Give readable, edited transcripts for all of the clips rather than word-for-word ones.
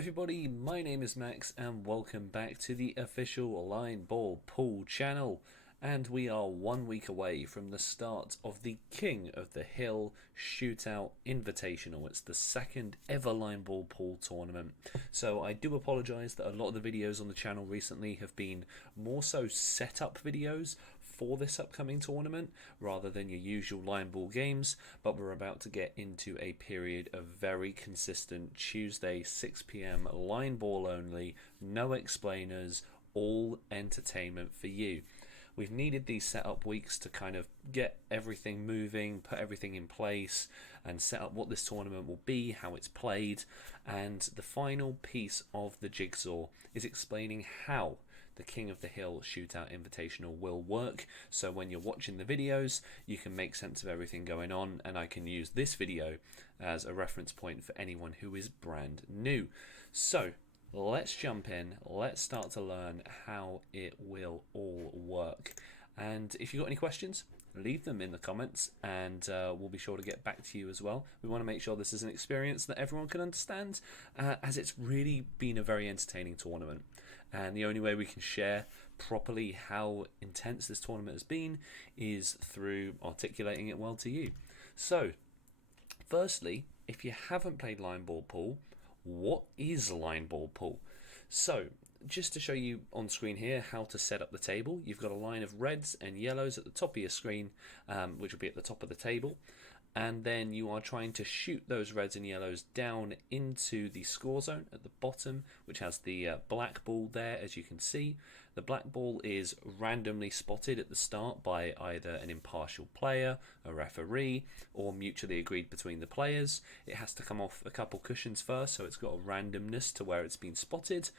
everybody, my name is Max and welcome back to the official Line Ball Pool channel. And we are 1 week away from the start of the King of the Hill Shootout Invitational. It's the second ever Line Ball Pool tournament. So I do apologise that a lot of the videos on the channel recently have been more so setup videos for this upcoming tournament rather than your usual line ball games, but we're about to get into a period of very consistent Tuesday 6 PM line ball only, no explainers, all entertainment for you. We've needed these setup weeks to kind of get everything moving, put everything in place, and set up what this tournament will be, how it's played. And the final piece of the jigsaw is explaining how the King of the Hill Shootout Invitational will work. So when you're watching the videos, you can make sense of everything going on, and I can use this video as a reference point for anyone who is brand new. So let's jump in, let's start to learn how it will all work. And if you've got any questions, leave them in the comments and we'll be sure to get back to you as well. We want to make sure this is an experience that everyone can understand, as it's really been a very entertaining tournament. And the only way we can share properly how intense this tournament has been is through articulating it well to you. So, firstly, if you haven't played Line Ball Pool, what is Line Ball Pool? So, just to show you on screen here how to set up the table, you've got a line of reds and yellows at the top of your screen, which will be at the top of the table, and then you are trying to shoot those reds and yellows down into the score zone at the bottom, which has the black ball there, as you can see. The black ball is randomly spotted at the start by either an impartial player, a referee, or mutually agreed between the players. It has to come off a couple cushions first, so it's got a randomness to where it's been spotted.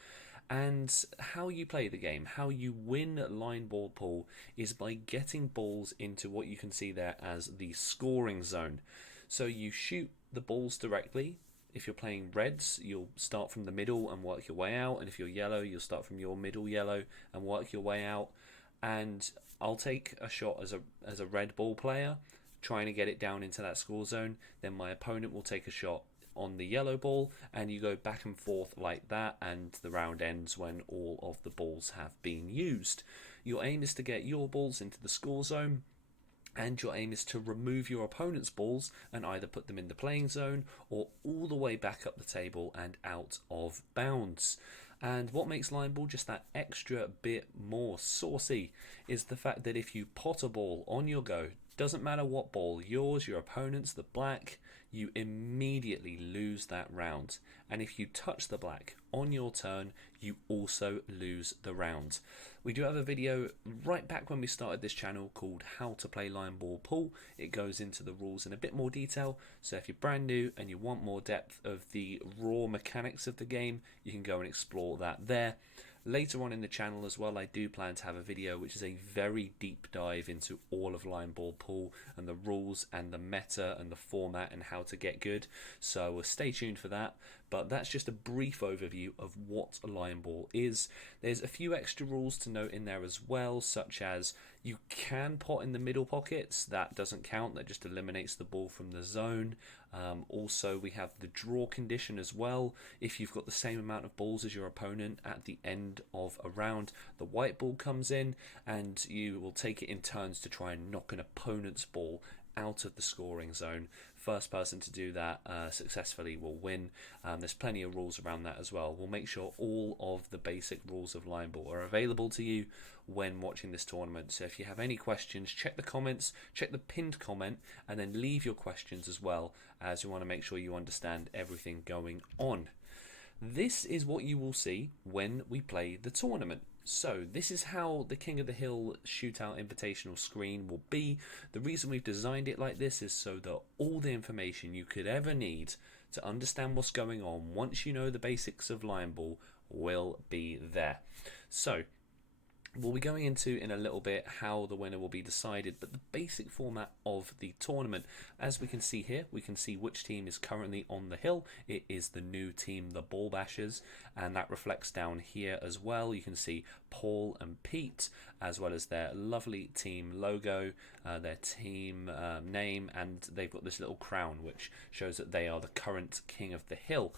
And how you play the game, how you win Line Ball Pool, is by getting balls into what you can see there as the scoring zone. So you shoot the balls directly. If you're playing reds, you'll start from the middle and work your way out. And if you're yellow, you'll start from your middle yellow and work your way out. And I'll take a shot as a red ball player, trying to get it down into that score zone. Then my opponent will take a shot on the yellow ball, and you go back and forth like that, and the round ends when all of the balls have been used. Your aim is to get your balls into the score zone, and your aim is to remove your opponent's balls and either put them in the playing zone or all the way back up the table and out of bounds. And what makes line ball just that extra bit more saucy is the fact that if you pot a ball on your go, doesn't matter what ball, yours, your opponent's, the black, you immediately lose that round. And if you touch the black on your turn, you also lose the round. We do have a video right back when we started this channel called How to Play Line Ball Pool. It goes into the rules in a bit more detail, so if you're brand new and you want more depth of the raw mechanics of the game, you can go and explore that there. Later on in the channel as well, I do plan to have a video which is a very deep dive into all of Line Ball Pool and the rules and the meta and the format and how to get good. So stay tuned for that. But that's just a brief overview of what a line ball is. There's a few extra rules to note in there as well, such as you can pot in the middle pockets. That doesn't count, that just eliminates the ball from the zone. Also, we have the draw condition as well. If you've got the same amount of balls as your opponent at the end of a round, the white ball comes in and you will take it in turns to try and knock an opponent's ball out of the scoring zone. First person to do that successfully will win. There's plenty of rules around that as well. We'll make sure all of the basic rules of line ball are available to you when watching this tournament. So if you have any questions, check the comments, check the pinned comment, and then leave your questions as well, as we want to make sure you understand everything going on. This is what you will see when we play the tournament. So this is how the King of the Hill Shootout Invitational screen will be. The reason we've designed it like this is so that all the information you could ever need to understand what's going on once you know the basics of line ball will be there. So we'll be going into in a little bit how the winner will be decided, but the basic format of the tournament, as we can see here, we can see which team is currently on the hill. It is the new team, the Ball Bashers, and that reflects down here as well. You can see Paul and Pete, as well as their lovely team logo, their team name, and they've got this little crown which shows that they are the current King of the Hill.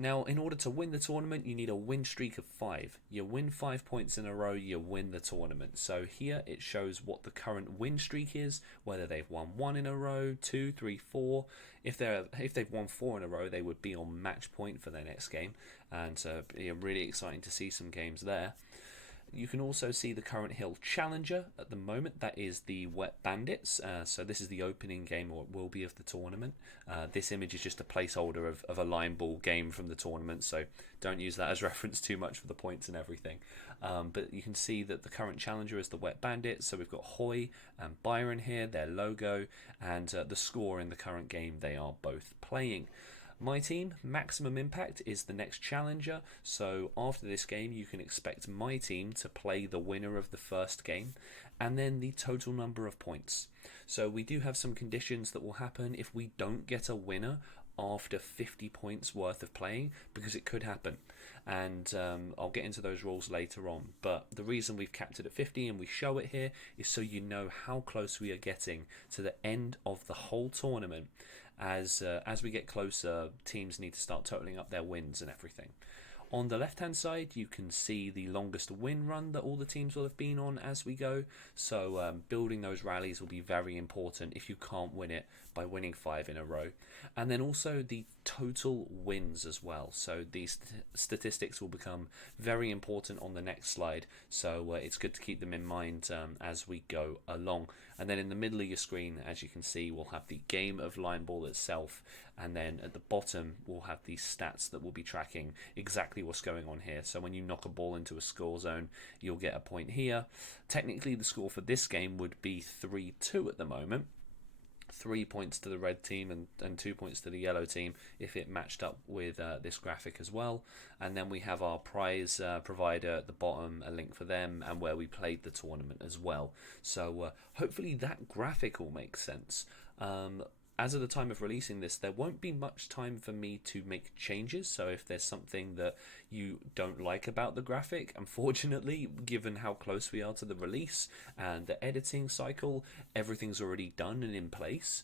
Now, in order to win the tournament, you need a win streak of 5. You win 5 points in a row, you win the tournament. So here it shows what the current win streak is, whether they've won 1 in a row, 2, 3, 4. If they've won 4 in a row, they would be on match point for their next game, and so really exciting to see some games there. You can also see the current Hill Challenger at the moment. That is the Wet Bandits. So this is the opening game, or it will be, of the tournament. This image is just a placeholder of a line ball game from the tournament, so don't use that as reference too much for the points and everything. But you can see that the current challenger is the Wet Bandits. So we've got Hoy and Byron here, their logo, and the score in the current game they are both playing. My team, Maximum Impact, is the next challenger, so after this game you can expect my team to play the winner of the first game, and then the total number of points. So we do have some conditions that will happen if we don't get a winner after 50 points worth of playing, because it could happen, and I'll get into those rules later on. But the reason we've capped it at 50 and we show it here is so you know how close we are getting to the end of the whole tournament. As we get closer, teams need to start totaling up their wins and everything. On the left hand side you can see the longest win run that all the teams will have been on as we go, so building those rallies will be very important if you can't win it by winning 5 in a row. And then also the total wins as well, so these statistics will become very important on the next slide, so it's good to keep them in mind as we go along. And then in the middle of your screen, as you can see, we'll have the game of line ball itself, and then at the bottom we'll have these stats that will be tracking exactly what's going on here. So when you knock a ball into a score zone, you'll get a point here. Technically the score for this game would be 3-2 at the moment. 3 points to the red team and 2 points to the yellow team if it matched up with this graphic as well. And then we have our prize provider at the bottom, a link for them, and where we played the tournament as well. So hopefully that graphic will make sense. As of the time of releasing this, there won't be much time for me to make changes, so if there's something that you don't like about the graphic, unfortunately, given how close we are to the release and the editing cycle, everything's already done and in place.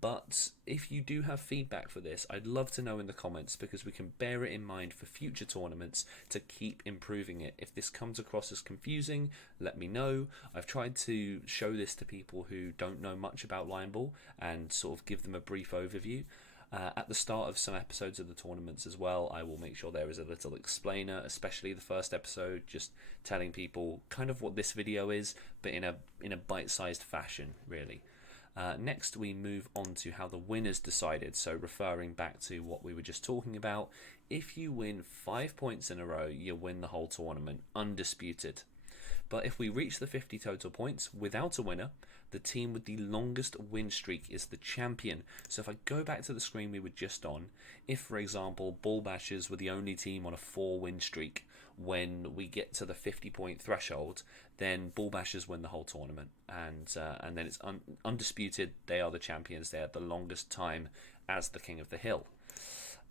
But if you do have feedback for this, I'd love to know in the comments, because we can bear it in mind for future tournaments to keep improving it. If this comes across as confusing, let me know. I've tried to show this to people who don't know much about line ball and sort of give them a brief overview. At the start of some episodes of the tournaments as well, I will make sure there is a little explainer, especially the first episode, just telling people kind of what this video is, but in a bite-sized fashion, really. Next we move on to how the winner's decided, so referring back to what we were just talking about, if you win 5 points in a row, you win the whole tournament, undisputed. But if we reach the 50 total points without a winner, the team with the longest win streak is the champion. So if I go back to the screen we were just on, if for example Ball Bashers were the only team on a 4 win streak, when we get to the 50 point threshold, then Ball Bashers win the whole tournament, and then it's undisputed. They are the champions. They had the longest time as the King of the Hill.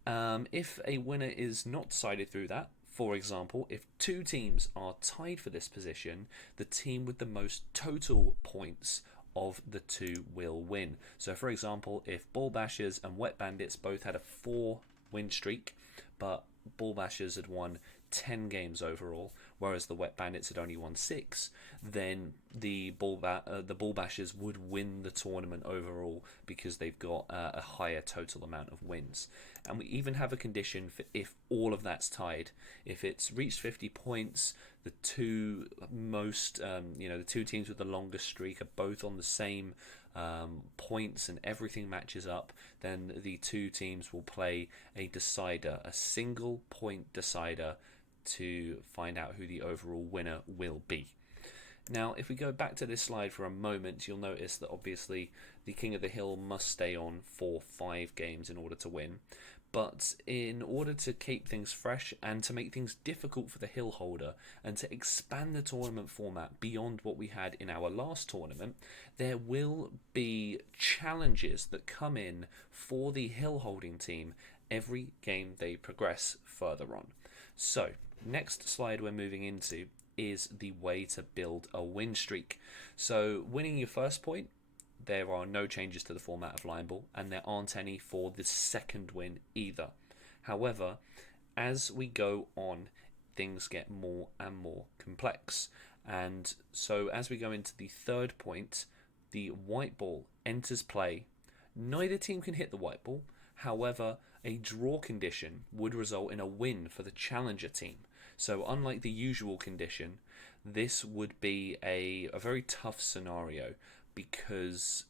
If a winner is not decided through that, for example, if 2 teams are tied for this position, the team with the most total points of the 2 will win. So for example, if Ball Bashers and Wet Bandits both had a 4 win streak, but Ball Bashers had won 10 games overall, whereas the Wet Bandits had only won 6, then the Ball Bashers would win the tournament overall, because they've got a higher total amount of wins. And we even have a condition for if all of that's tied. If it's reached 50 points, the two most, the 2 teams with the longest streak are both on the same points and everything matches up, then the 2 teams will play a decider, a single point decider, to find out who the overall winner will be. Now, if we go back to this slide for a moment, you'll notice that obviously the King of the Hill must stay on for 5 games in order to win. But in order to keep things fresh and to make things difficult for the Hill holder and to expand the tournament format beyond what we had in our last tournament, there will be challenges that come in for the Hill holding team every game they progress further on. So, next slide we're moving into is the way to build a win streak. So, winning your first point, there are no changes to the format of line ball, and there aren't any for the second win either. However, as we go on, things get more and more complex. And so as we go into the third point, the white ball enters play. Neither team can hit the white ball. However, a draw condition would result in a win for the challenger team. So unlike the usual condition, this would be a very tough scenario, because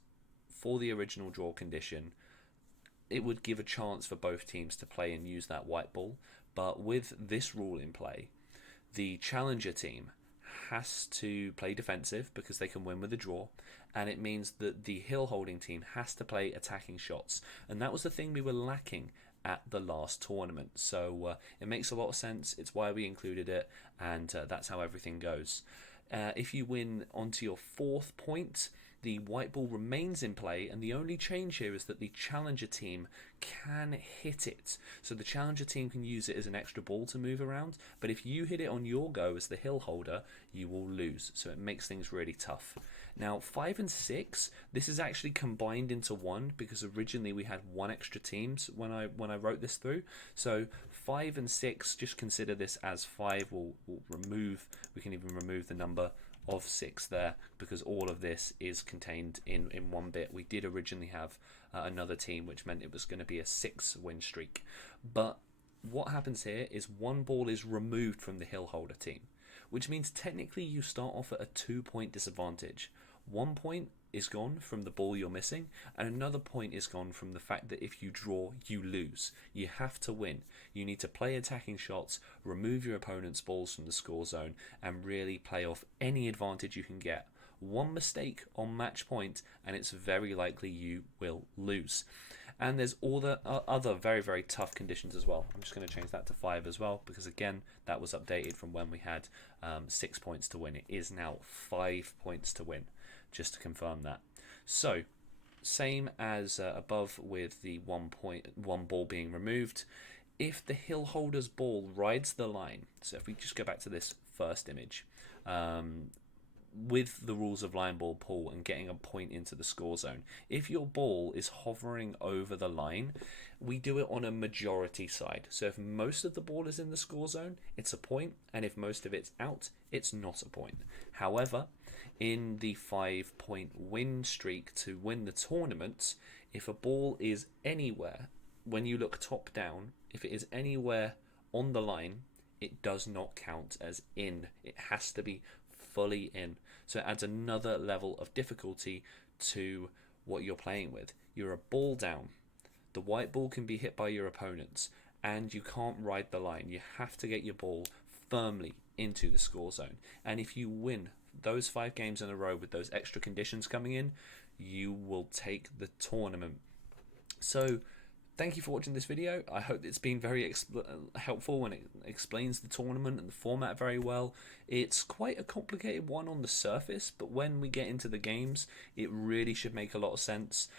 for the original draw condition, it would give a chance for both teams to play and use that white ball. But with this rule in play, the challenger team has to play defensive because they can win with a draw, and it means that the hill holding team has to play attacking shots, and that was the thing we were lacking at the last tournament. So it makes a lot of sense. It's why we included it, and that's how everything goes. If you win onto your fourth point, the white ball remains in play, and the only change here is that the challenger team can hit it. So the challenger team can use it as an extra ball to move around, but if you hit it on your go as the hill holder, you will lose. So it makes things really tough. Now 5 and 6, this is actually combined into one, because originally we had one extra teams when I wrote this through. So 5 and 6, just consider this as 5. We can even remove the number of 6 there, because all of this is contained in one bit. We did originally have another team, which meant it was going to be a 6 win streak. But what happens here is one ball is removed from the hill holder team, which means technically you start off at a 2-point disadvantage. 1 point is gone from the ball you're missing, and another point is gone from the fact that if you draw, you lose. You have to win. You need to play attacking shots, remove your opponent's balls from the score zone, and really play off any advantage you can get. One mistake on match point, and it's very likely you will lose. And there's all the other very, very tough conditions as well. I'm just going to change that to 5 as well, because again, that was updated from when we had 6 points to win. It is now 5 points to win, just to confirm that. So, same as above with the 1 ball being removed. If the hill holder's ball rides the line, so if we just go back to this first image, with the rules of line ball pull and getting a point into the score zone, if your ball is hovering over the line, we do it on a majority side. So if most of the ball is in the score zone, it's a point, and if most of it's out, it's not a point. However, in the 5-point win streak to win the tournament, if a ball is anywhere, when you look top down, if it is anywhere on the line, it does not count as in. It has to be fully in. So it adds another level of difficulty to what you're playing with. You're a ball down. The white ball can be hit by your opponents, and you can't ride the line. You have to get your ball firmly into the score zone. And if you win those 5 games in a row with those extra conditions coming in, you will take the tournament. So thank you for watching this video. I hope it's been very helpful, and it explains the tournament and the format very well. It's quite a complicated one on the surface, but when we get into the games, it really should make a lot of sense.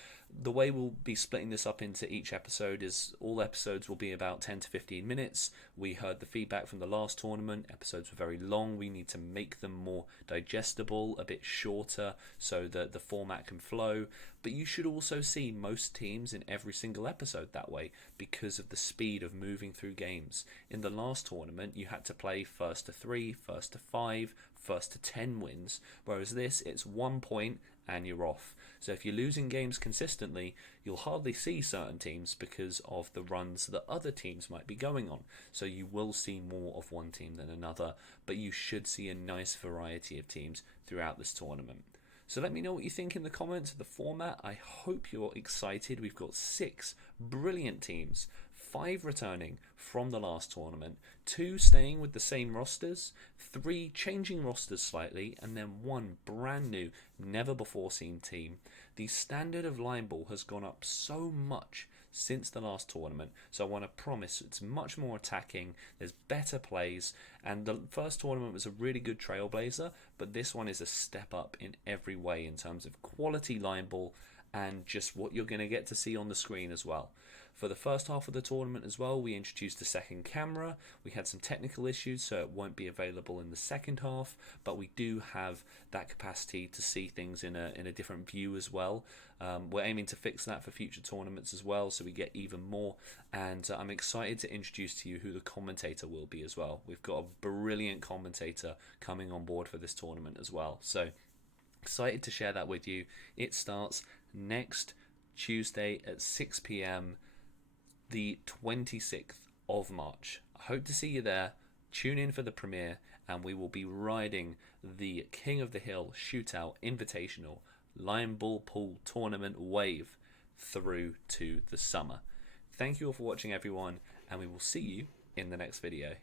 The way we'll be splitting this up into each episode is all episodes will be about 10 to 15 minutes. We heard the feedback from the last tournament. Episodes were very long. We need to make them more digestible, a bit shorter, so that the format can flow. But you should also see most teams in every single episode that way, because of the speed of moving through games. In the last tournament, you had to play first to 3, first to 5, first to 10 wins, whereas this, it's 1 point and you're off. So if you're losing games consistently, you'll hardly see certain teams because of the runs that other teams might be going on. So you will see more of one team than another, but you should see a nice variety of teams throughout this tournament. So let me know what you think in the comments of the format. I hope you're excited. We've got 6 brilliant teams, 5 returning from the last tournament, 2 staying with the same rosters, 3 changing rosters slightly, and then 1 brand new, never before seen team. The standard of line ball has gone up so much since the last tournament, so I want to promise it's much more attacking, there's better plays, and the first tournament was a really good trailblazer, but this one is a step up in every way in terms of quality line ball and just what you're going to get to see on the screen as well. For the first half of the tournament as well, we introduced a second camera. We had some technical issues, so it won't be available in the second half, but we do have that capacity to see things in a different view as well. We're aiming to fix that for future tournaments as well, so we get even more, and I'm excited to introduce to you who the commentator will be as well. We've got a brilliant commentator coming on board for this tournament as well, so excited to share that with you. It starts next Tuesday at 6 p.m, the 26th of March. I hope to see you there. Tune in for the premiere, and we will be riding the King of the Hill Shootout Invitational Lion Bull Pool Tournament wave through to the summer. Thank you all for watching, everyone, and we will see you in the next video.